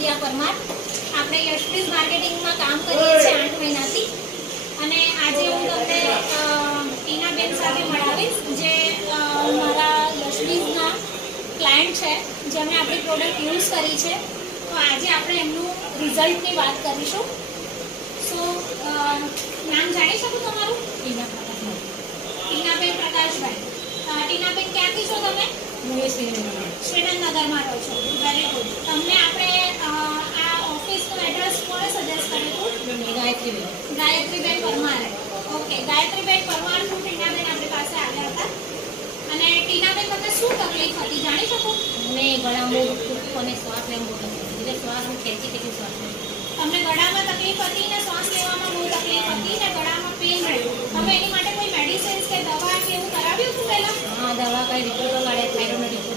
સિસોદિયા પરમાર. આપણે યશવીઝ માર્કેટિંગમાં કામ કરીએ છીએ 8 મહિનાથી. અને આજે હું તમને ટીનાબેન સાથે મળાવીશ, જે મારા યશવીઝના ક્લાયન્ટ છે, જેમણે આપણી પ્રોડક્ટ યુઝ કરી છે. તો આજે આપણે એમનું રિઝલ્ટની વાત કરીશું. સો નામ જાણી શકું તમારું? ટીનાબેન પ્રકાશભાઈ. ટીનાબેન ક્યાંથી છો તમે? શ્રીનગરમાં રહો છો. Very good. તમને આપણે આ ઓફિસનું એડ્રેસ કોણે સજેસ્ટ કર્યું હતું? ગાયત્રીબેન પરમારે. ઓકે, ગાયત્રીબેન પરમાર થ્રુ ટીનાબેન આપણી પાસે આવ્યા હતા. અને ટીનાબેન તમને શું તકલીફ હતી જાણી શકું? મને ગળામાં અને શ્વાસ લેવામાં બહુ તકલીફ, એટલે શ્વાસ હું ખેંચી શ્વાસ લઉં. તમને ગળામાં તકલીફ હતી ને શ્વાસ લેવામાં બહુ તકલીફ હતી ને ગળામાં પેઇન રહ્યું. તમે એની માટે કોઈ મેડિસિન્સ કે દવા કે એવું કરાવ્યું હતું પહેલા? હા, દવા કઈ રિપોર્ટો કાઢ્યા, થાઇરોઇડનો રિપોર્ટ